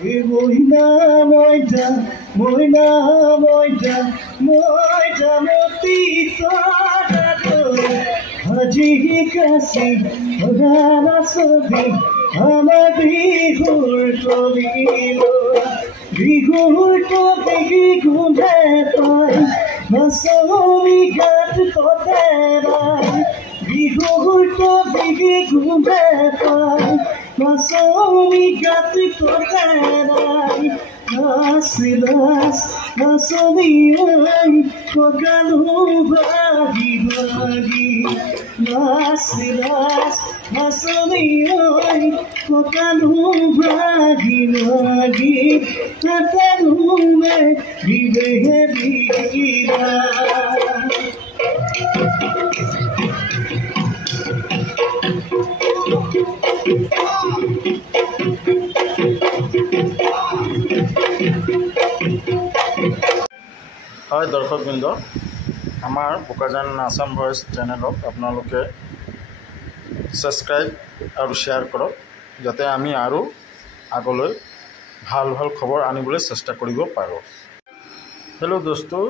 মইনা মইনা মইনা মইনা মইনা মতি আজি কাশি গানা ছবি আমার বিহুর তলিল বিহুর তলি গুঁধে পাই নাচনি গাত কতেরাই বিহুর তলি গুঁধে পাই নাচনি গাত কতেরাই নাচ নাচ নাচনি কগালো ভাগি ভাগি নাচ নাচ নাচনি কগালো ভাগি ভাগি তাতে দিবে দিরা হয় দৰ্শকবৃন্দ, আমাৰ বোকাজান আসাম ভইচ চেনেলক আপোনালোকে ছাবস্ক্ৰাইব আৰু শ্বেয়াৰ কৰক, যাতে আমি আৰু আগলৈ ভাল ভাল খবৰ আনিবলৈ চেষ্টা কৰিব পাৰোঁ। हेलो दोस्तों,